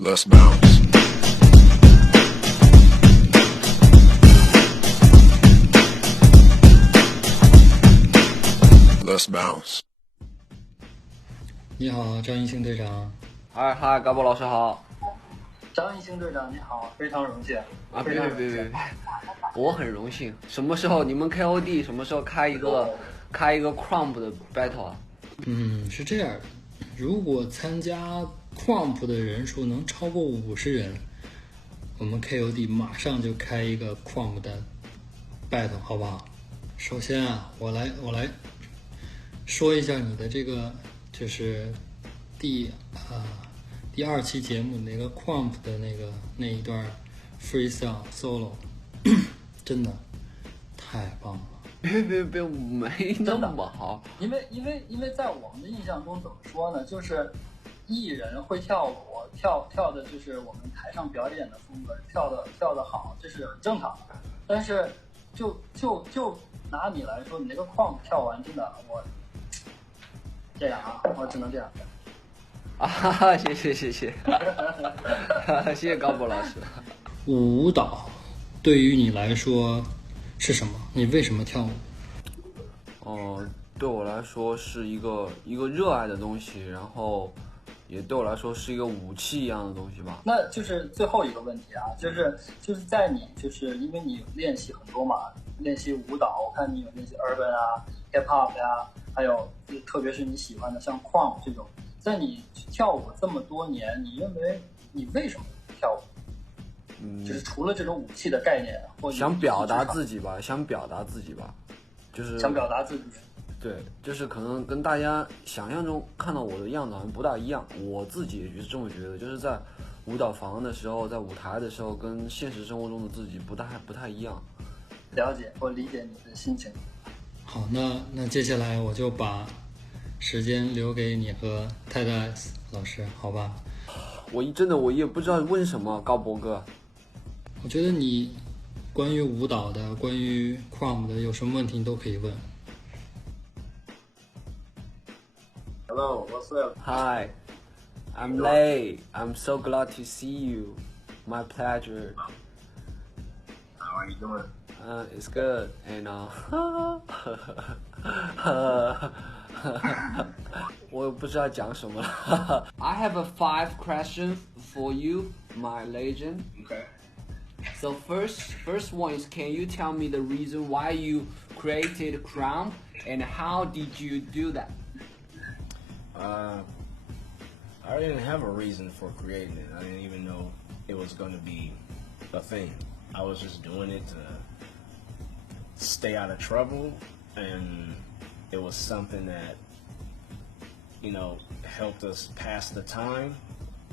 Let's bounce. Let's bounce. 你好，张一星队长。嗨，高博老师好。张一星队长你好，非常荣幸啊！别，我很荣幸。什么时候你们 KOD 什么时候开一个 Crump 的 battle 啊？是这样的，如果参加 Crump 的人数能超过50人，我们 KOD 马上就开一个 Crump 的 battle， 好不好？首先啊，我来说一下你的这个就是第2期节目那个 Crump 的那一段 freestyle solo， 真的太棒了。别，没那么好。因为在我们的印象中怎么说呢，就是艺人会跳舞，跳的就是我们台上表演的风格，跳的好，这是很正常的。但是就拿你来说，你那个Crump跳完真的我这样啊，我只能这样。啊，谢谢，谢谢高博老师。舞蹈对于你来说是什么？你为什么跳舞？对我来说是一个热爱的东西，然后也对我来说是一个武器一样的东西吧。那就是最后一个问题啊，就是在你就是因为你练习很多嘛，练习舞蹈，我看你有练习 urban 啊、hip hop 呀，还有特别是你喜欢的像Crump这种。在你跳舞这么多年，你认为你为什么跳舞？就是除了这种武器的概念，或者想表达自己吧，就是想表达自己。对，就是可能跟大家想象中看到我的样子好像不大一样，我自己也是这么觉得，就是在舞蹈房的时候，在舞台的时候，跟现实生活中的自己不太一样。了解，我理解你的心情。好，那接下来我就把时间留给你和泰戴老师，好吧？我也不知道问什么，高博哥。我觉得你关于舞蹈的、关于 Crump 的有什么问题你都可以问。Hello, what's up? Hi, I'm Lei. I'm so glad to see you. My pleasure. How are you doing? It's good. And 我不知道讲什么了。I have a 5 questions for you, my legend. Okay. So first one is, can you tell me the reason why you created Crump and how did you do that? I didn't have a reason for creating it. I didn't even know it was going to be a thing. I was just doing it to stay out of trouble, and it was something that, helped us pass the time.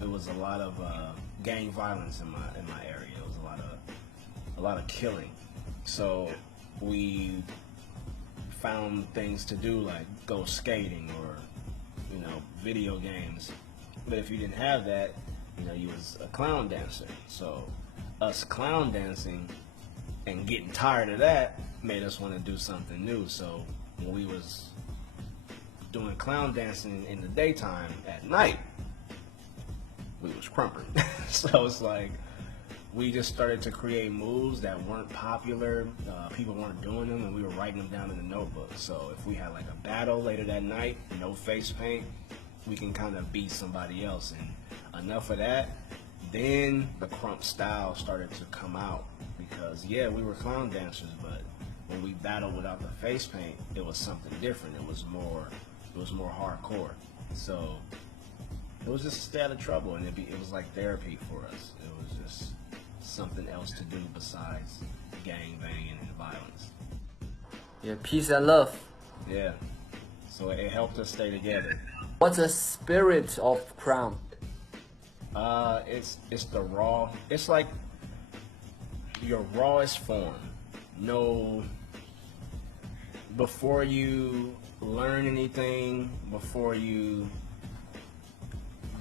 It was a lot of gang violence in my area. It was a lot of killing. So we found things to do like go skating or video games. But if you didn't have that, you was a clown dancer. So us clown dancing and getting tired of that made us want to do something new. So when we was doing clown dancing in the daytime, at night we was crumping. So it's like we just started to create moves that weren't popular. People weren't doing them, and we were writing them down in the notebook. So if we had like a battle later that night, no face paint, we can kind of beat somebody else. And enough of that, then the Crump style started to come out, because we were clown dancers, but when we battled without the face paint, it was something different. It was more hardcore. So it was just to stay out of trouble, and it was like therapy for us. It was just something else to do besides gang banging and violence. Yeah, peace and love. Yeah. So it helped us stay together. What's the spirit of Crump? It's the raw. It's like your rawest form. No, before you learn anything, before you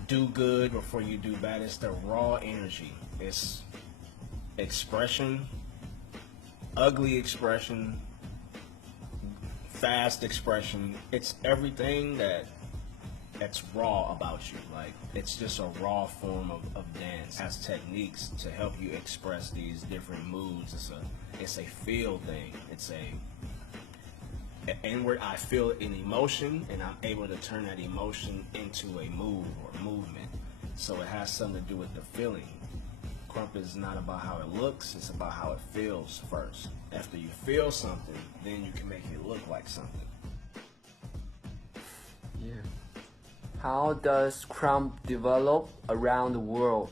do good, before you do bad, it's the raw energy. It's expression, ugly expression, fast expression. It's everything that that's raw about you. Like, it's just a raw form of dance. It has techniques to help you express these different moods. It's a feel thing. It's a inward, I feel an emotion, and I'm able to turn that emotion into a move or movement. So it has something to do with the feeling. Crump is not about how it looks, it's about how it feels first. After you feel something, then you can make it look like something. Yeah. How does Crump develop around the world?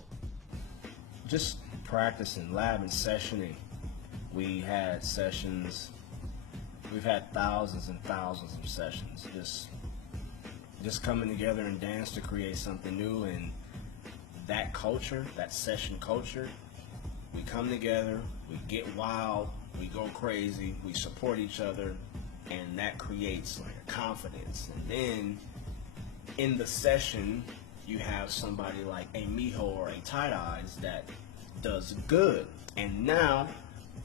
Just practicing, lab and sessioning. We had sessions, we've had thousands and thousands of sessions. Just coming together and dance to create something new. And that culture, that session culture, we come together, we get wild, we go crazy, we support each other, and that creates like a confidence. And then in the session, you have somebody like a Miho or a Eyez that does good. And now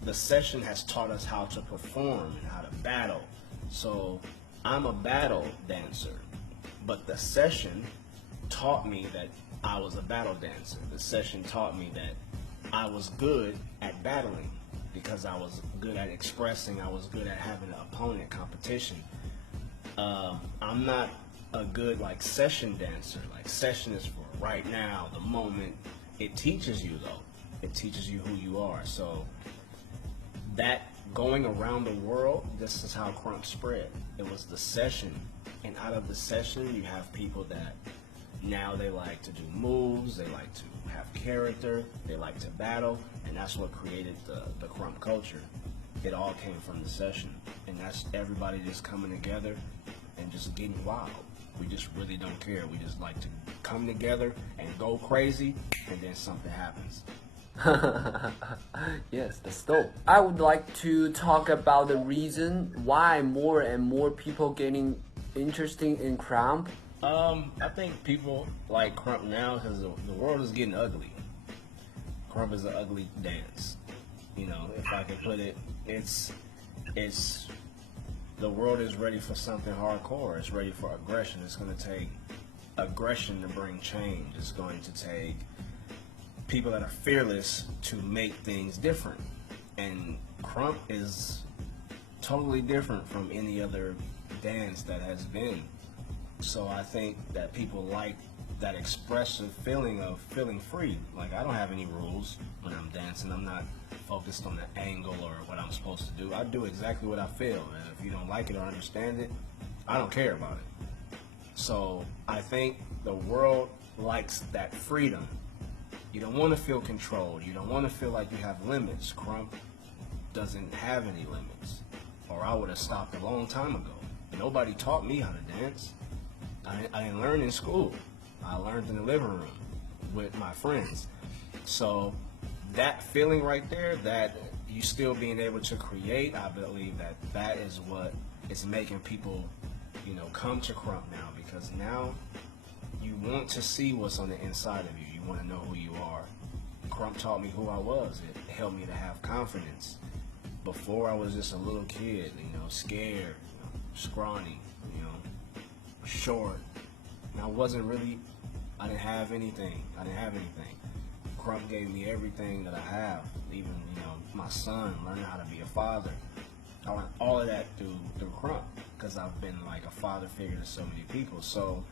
the session has taught us how to perform and how to battle. So I'm a battle dancer, but the session taught me that I was a battle dancer. The session taught me that I was good at battling because I was good at expressing, I was good at having an opponent competition. I'm not a good like session dancer. Like, session is for right now, the moment. It teaches you though. It teaches you who you are. So that going around the world, this is how Crump spread. It was the session, and out of the session, you have people that now they like to do moves, they like to have character, they like to battle, and that's what created the Crump culture. It all came from the session, and that's everybody just coming together and just getting wild. We just really don't care. We just like to come together and go crazy, and then something happens. Yes, that's dope. I would like to talk about the reason why more and more people getting interested in Crump. I think people like Crump now because the world is getting ugly. Crump is an ugly dance. You know, if I can put it, it's the world is ready for something hardcore. It's ready for aggression. It's going to take aggression to bring change. It's going to take people that are fearless to make things different. And Crump is totally different from any other dance that has been. So I think that people like that expressive feeling of feeling free. Like, I don't have any rules when I'm dancing. I'm not focused on the angle or what I'm supposed to do. I do exactly what I feel. And if you don't like it or understand it, I don't care about it. So I think the world likes that freedom. You don't want to feel controlled. You don't want to feel like you have limits. Crump doesn't have any limits, or I would have stopped a long time ago. Nobody taught me how to dance. I didn't learn in school. I learned in the living room with my friends. So that feeling right there, that you still being able to create, I believe that is what is making people, you know, come to Crump now, because now you want to see what's on the inside of you. You want to know who you are. Crump taught me who I was. It helped me to have confidence. Before, I was just a little kid, you know, scared, you know, scrawny, you know, short. And I didn't have anything. Crump gave me everything that I have. Even, you know, my son, learning how to be a father. I learned all of that through Crump, because I've been like a father figure to so many people. So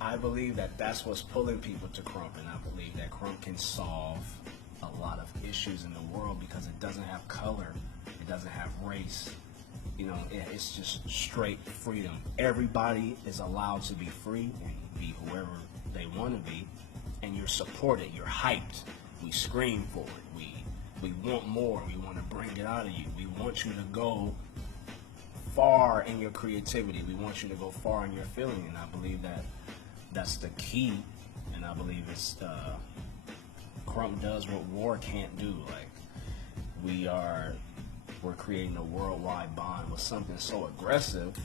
I believe that that's what's pulling people to Crump, and I believe that Crump can solve a lot of issues in the world because it doesn't have color, it doesn't have race. You know, it's just straight freedom. Everybody is allowed to be free and be whoever they want to be, and you're supported, you're hyped. We scream for it. We want more. We want to bring it out of you. We want you to go far in your creativity. We want you to go far in your feeling, and I believe that that's the key. And I believe it's Crump does what war can't do. Like, we're creating a worldwide bond with something so aggressive,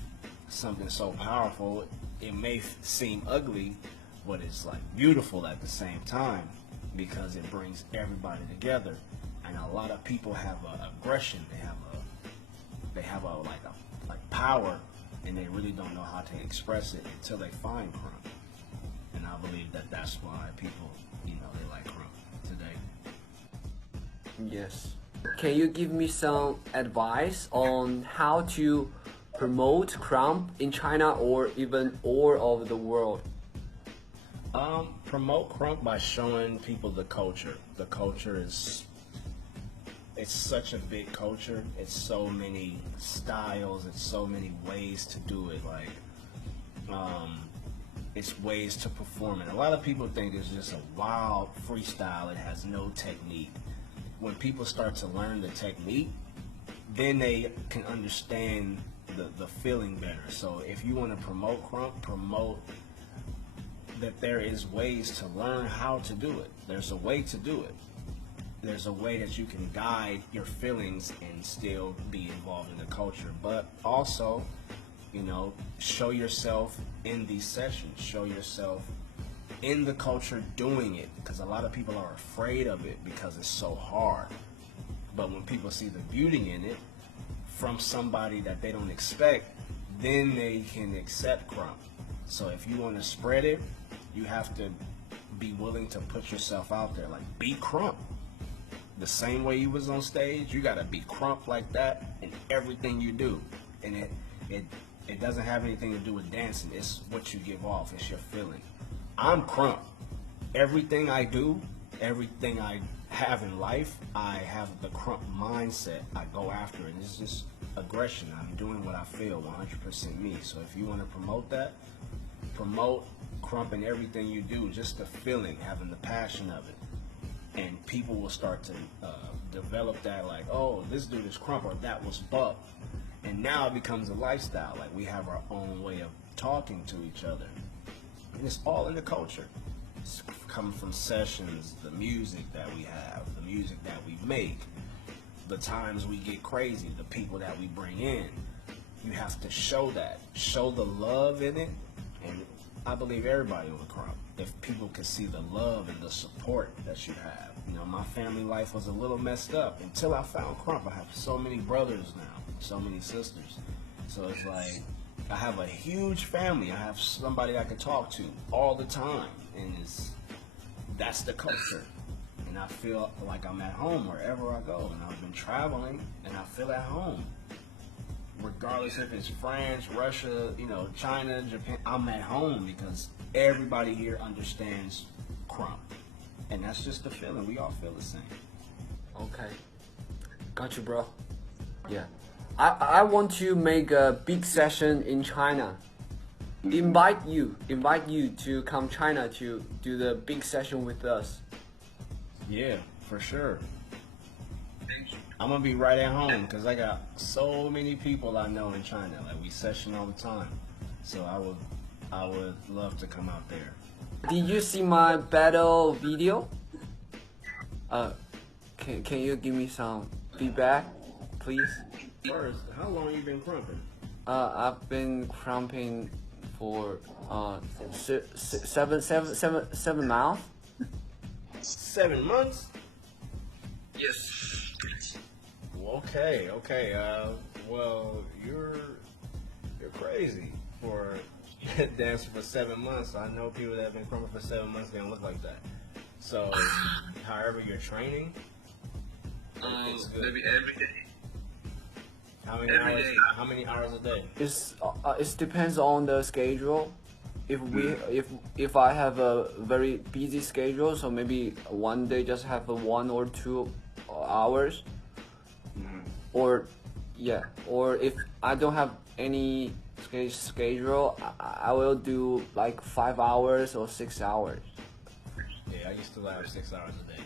something so powerful. It may seem ugly, but it's like beautiful at the same time, because it brings everybody together. And a lot of people have aggression. They have a like power, and they really don't know how to express it until they find crump. And I believe that that's why people, they like crump today. Yes. Can you give me some advice on how to promote crump in China or even all over the world? Promote crump by showing people the culture. The culture it's such a big culture. It's so many styles. It's so many ways to do it. Like, it's ways to perform it. A lot of people think it's just a wild freestyle. It has no technique. When people start to learn the technique, then they can understand the feeling better. So if you want to promote crump, promote that there is ways to learn how to do it. There's a way to do it. There's a way that you can guide your feelings and still be involved in the culture. But also, show yourself in these sessions. Show yourself in the culture doing it. Because a lot of people are afraid of it because it's so hard. But when people see the beauty in it from somebody that they don't expect, then they can accept crump. So if you want to spread it, you have to be willing to put yourself out there. Like, be crump. The same way you was on stage, you gotta be crump like that in everything you do. And it doesn't have anything to do with dancing. It's what you give off. It's your feeling. I'm crump. Everything I do, everything I have in life, I have the crump mindset. I go after it. It's just aggression. I'm doing what I feel, 100% me. So if you want to promote that, promote crump in everything you do. Just the feeling, having the passion of it. And people will start to develop that, like, oh, this dude is crump, or that was Buck. And now it becomes a lifestyle. Like, we have our own way of talking to each other. And it's all in the culture. It's coming from sessions, the music that we have, the music that we make, the times we get crazy, the people that we bring in. You have to show that. Show the love in it. And I believe everybody will crump if people can see the love and the support that you have. My family life was a little messed up until I found crump. I have so many brothers now, so many sisters. So it's like, I have a huge family. I have somebody I can talk to all the time. And that's the culture. And I feel like I'm at home wherever I go. And I've been traveling, and I feel at home. Regardless if it's France, Russia, China, Japan, I'm at home because everybody here understands crump. And that's just the feeling. We all feel the same. Okay. Got you, bro. Yeah. I want to make a big session in China. Invite you to come China to do the big session with us. Yeah, for sure. I'm gonna be right at home because I got so many people I know in China. Like, we session all the time. So I would love to come out there. Did you see my battle video? Can you give me some feedback, please? First, how long you been crumping? I've been crumping for 7 months. 7 months? Yes. Okay. Well, you're crazy for dancing for 7 months. I know people that have been crumping for 7 months, they don't look like that. So, however you're training, it's good. Maybe every day. How many every hours? day. How many hours a day? It depends on the schedule. If I have a very busy schedule, so maybe one day just have 1 or 2 hours, or if I don't have any schedule, I will do like 5 hours or 6 hours. Yeah, I used to lap 6 hours a day.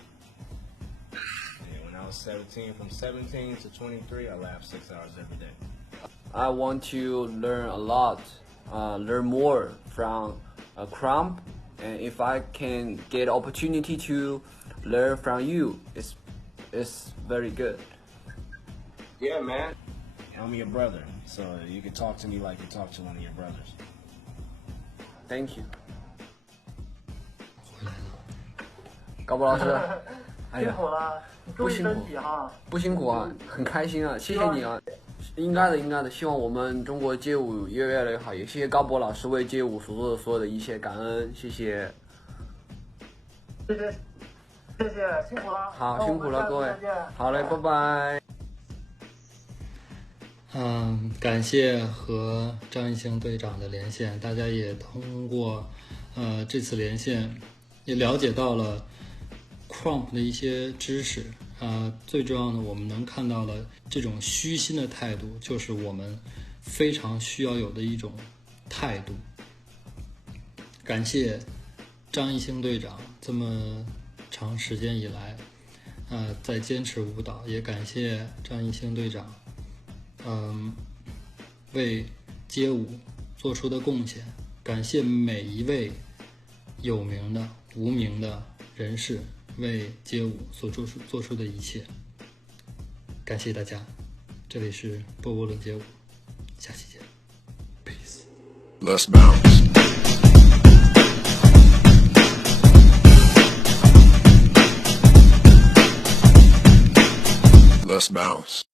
Yeah, when I was 17, from 17 to 23, I lapped 6 hours every day. I want to learn a lot, learn more from crump, and if I can get opportunity to learn from you, it's very good. Yeah, man. I'm your brother, so you can talk to me like you talk to one of your brothers. Thank you. 高博老师，哎呀，辛苦了，注意身体哈。不辛苦啊，很开心啊，谢谢你啊。应该的，应该的。希望我们中国街舞越来越好，也谢谢高博老师为街舞所做的所有的一切，感恩，谢谢。谢谢，辛苦了。好，辛苦了各位。好嘞，拜拜。感谢和张艺兴队长的连线，大家也通过这次连线也了解到了 Crump 的一些知识。最重要的，我们能看到了这种虚心的态度，就是我们非常需要有的一种态度。感谢张艺兴队长这么长时间以来，在坚持舞蹈，也感谢张艺兴队长，为街舞做出的贡献。感谢每一位有名的、无名的人士为街舞所做出的一切，感谢大家。这里是波波论街舞，下期见 ，peace。Let's bounce. Let's bounce.